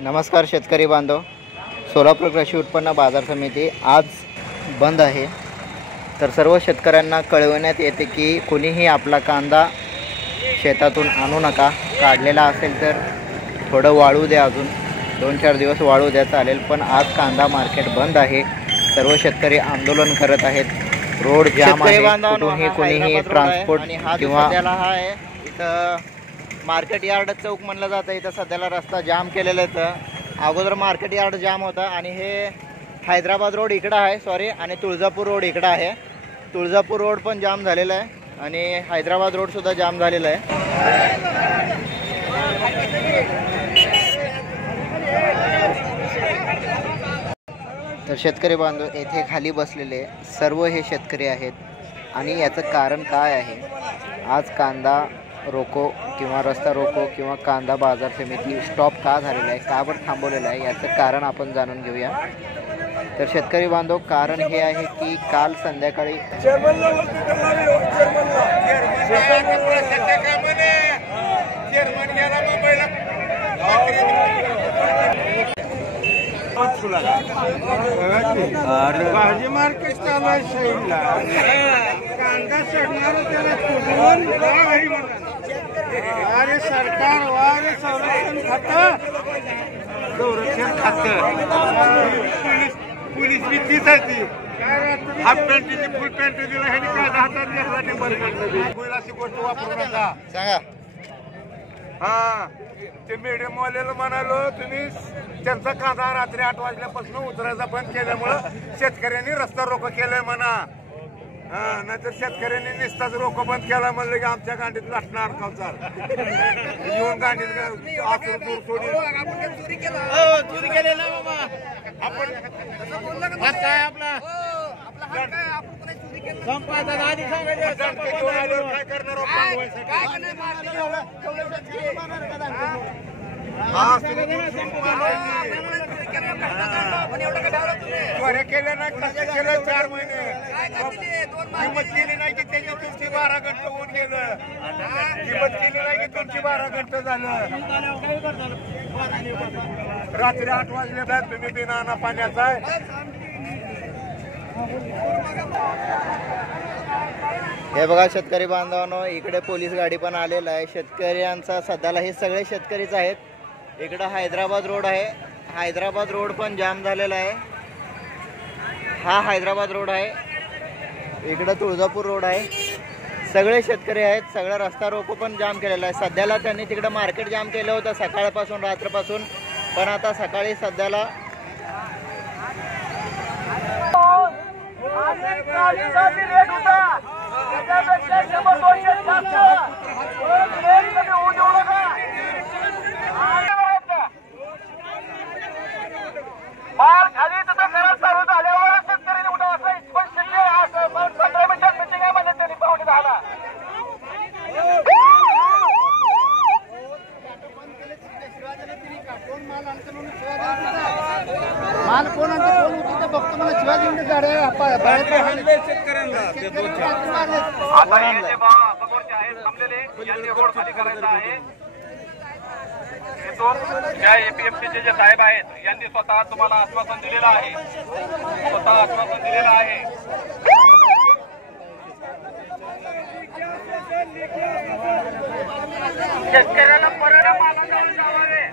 नमस्कार शेतकरी बांधव, सोलापूर कृषी उत्पन्न बाजार समिती आज बंद आहे। तर सर्व शेतकऱ्यांना कळवण्यात येते की कोणीही आपला कांदा शेतातून आणू नका। काढलेला असेल तर थोडं वाळू द्या, अजून 2-4 दिवस वाळू द्या चालेल, पण आज कांदा मार्केट बंद आहे। सर्व शेतकरी आंदोलन करत आहेत। रोड जाम आहे, कुठूनही कोणीही ट्रान्सपोर्ट किंवा आहे इथं मार्केट यार्ड चौक म्हणलं जातं। इथं सध्याला रस्ता जाम केलेला आहे। अगोदर मार्केट यार्ड जाम होता आणि हे हैदराबाद रोड इकडं आहे, सॉरी, आणि तुळजापूर रोड इकडं आहे। तुळजापूर रोड पण जाम झालेला आहे आणि हैदराबाद रोड सुद्धा जाम झालेला आहे। तर शेतकरी बांधव येथे खाली बसलेले सर्व हे शेतकरी आहेत आणि याचं कारण काय आहे? आज कांदा रोको किंवा रस्ता रोको किंवा कांदा बाजार समिती स्टॉप का झालेला आहे, का बरं थांबवलेलं आहे, याचं कारण आपण जाणून घेऊया। तर शेतकरी बांधव, कारण हे आहे की काल संध्याकाळी भाजी मार्केट चालू आहे शहरीला, कांदा चढणार त्याला कुठून अरे सरकार वारे संरक्षण खातं, संरक्षण खातं, पोलीस बी तीच आहे ती। हाफ पॅन्ट फुल पॅन्ट दिला हे काय हातात घेतला नंबर काढलं अशी गोष्ट वापरू नका सांगा। हा, ते मीडियम वाल्याला म्हणालो तुम्ही त्यांचा कांदा रात्री 8 वाजल्यापासून उतरायचा बंद केल्यामुळं शेतकऱ्यांनी रस्ता रोको केलाय म्हणा। हा, नाहीतर शेतकऱ्यांनी निस्ताच रोको बंद केला म्हणलं की आमच्या गांडीत लाटणार अडकावचा येऊन गांडीत आतून दूर सोडून चोरी केलेला बाबा आपण काय आपला आधी सांगायचं काय करणार केले नाही, कसं केलं 4 महिने किंमत केली नाही की त्याची 12 घंटे होऊन गेलं, किंमत केली नाही की 12 घंटे झालं। रात्री 8 वाजले तुम्ही बिना पाण्याचा आहे। हे बघा शेतकरी बांधवांनो, इकडे पोलीस गाडी पण आलेला आहे। शेतकऱ्यांचा सध्याला हे सगळे शेतकरीच आहेत। इकडं हैदराबाद रोड आहे, हैदराबाद रोड पण जाम झालेला आहे। हा हैदराबाद रोड आहे, इकडं तुळजापूर रोड आहे। सगळे शेतकरी आहेत, सगळा रस्ता रोको पण जाम केलेला आहे। सध्याला त्यांनी तिकडं मार्केट जाम केलं होतं सकाळपासून रात्रपासून, पण आता सकाळी सध्याला माल खाली तिथं घरात चालू झाल्यावर शेतकरी उठा असं स्पष्ट 15 मिनिटात मिटिंग आहे म्हणजे त्यांनी पाहुणे 10ला माल कोण उठते बघतो मला शिवाय देऊन गाड्या आता हे जे समोरचे आहेत थांबलेले यांनी रोड खाली करायचा आहे। ज्या एपीएमसीचे जे साहेब आहेत यांनी स्वतः तुम्हाला आश्वासन दिलेलं आहे, स्वतः आश्वासन दिलेलं आहे। शेतकऱ्याला परिणाम आला जावे।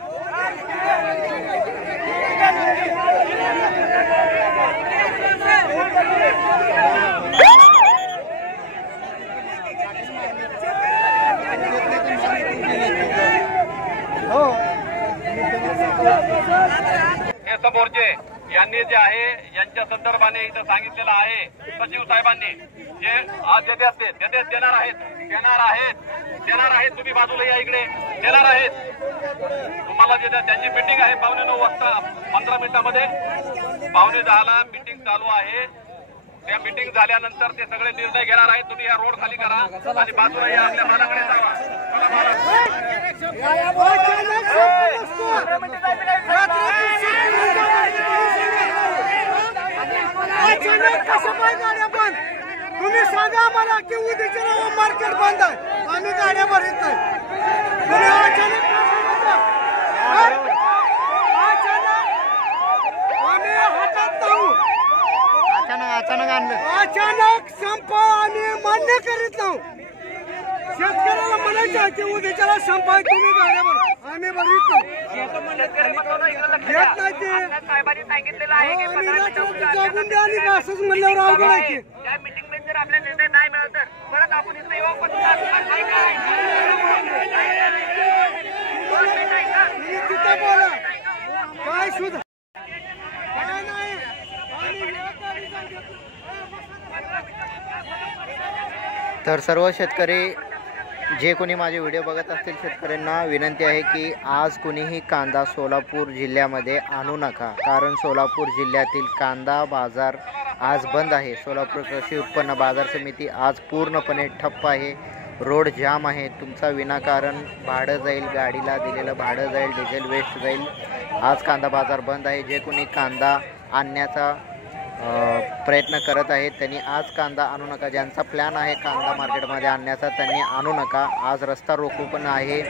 हे समोरचे यांनी जे आहे यांच्या संदर्भाने इथं सांगितलेलं आहे सचिव साहेबांनी, जे आज देणार आहेत तुम्ही बाजूला या, इकडे देणार आहेत तुम्हाला जे त्यांची मीटिंग आहे 9:15 वाजता 15 मिनिटांमध्ये 9:10ला मीटिंग चालू आहे। त्या मीटिंग झाल्यानंतर ते सगळे निर्णय घेणार आहेत। तुम्ही या रोड खाली करा आणि बाजूला या, आपल्या मालाकडे जावा। तुम्ही सांगा मला की उद्याच्या मार्केट बंद आहे, आम्ही गाड्या भरत नाही। आणलं? अचानक संप आम्ही मान्य करीत नाहो. शेतकऱ्याला म्हणायचं की उद्याच्याला संप आहे, तुम्ही गाड्यावर आम्ही भरीत नाही ते. आणि जगून द्या आणि असंच म्हणल्यावर अवघड आहे की. तिथं बोला काय सुद्धा काय नाही. तर सर्व शेतकरी जे कोणी माझे व्हिडिओ बघत असतील शेतकऱ्यांना विनंती आहे की आज कोणीही कांदा सोलापूर जिल्ह्यामध्ये आणू नका, कारण सोलापूर जिल्ह्यातील कांदा बाजार आज बंद आहे. सोलापूर कृषी उत्पन्न बाजार समिती आज पूर्णपणे ठप्प आहे. रोड जाम आहे. तुमचा विनाकारण भाडं जाईल, गाडीला दिलेलं भाडं जाईल, डिझेल वेस्ट जाईल. आज कांदा बाजार बंद आहे. जे कोणी कांदा आणण्याचा प्रयत्न करत आहेत त्यांनी आज कांदा आणू नका. ज्यांचा प्लॅन आहे कांदा मार्केटमध्ये आणण्याचा त्यांनी आणू नका. आज रस्ता रोको पण आहे.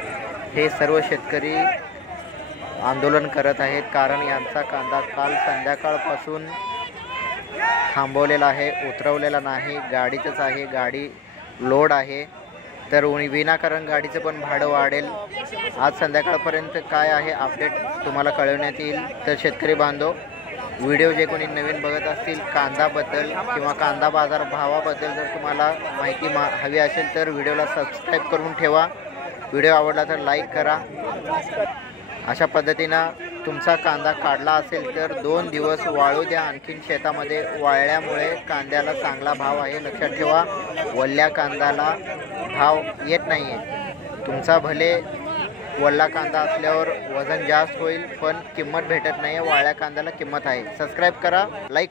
हे सर्व शेतकरी आंदोलन करत आहेत, कारण यांचा कांदा काल संध्याकाळपासून थांबवलेला आहे, उतरवलेला नाही, गाडीतच आहे, गाडी लोड आहे. तर विनाकारण गाडीचं पण भाडं वाढेल. आज संध्याकाळपर्यंत काय आहे अपडेट तुम्हाला कळवण्यात येईल. तर शेतकरी बांधव, व्हिडिओ जे कोणी नवीन बघत असतील कांदाबद्दल किंवा कांदा बाजार भावाबद्दल जर तुम्हाला माहिती हवी असेल तर व्हिडिओला सबस्क्राईब करून ठेवा. व्हिडिओ आवडला तर लाईक करा. अशा पद्धतीनं तुमचा कांदा काढला असेल तर 2 दिवस वाळू द्या. आणखीन शेतामध्ये वाळल्यामुळे कांद्याला चांगला भाव आहे. लक्षात ठेवा, वल्ल्या कांद्याला भाव येत नाही आहे. तुमचा भले वल्ला कांदा असल्यावर वजन जास्त होईल पण किंमत भेटत नाही. वाळ्या कांद्याला किंमत आहे. सबस्क्राईब करा, लाईक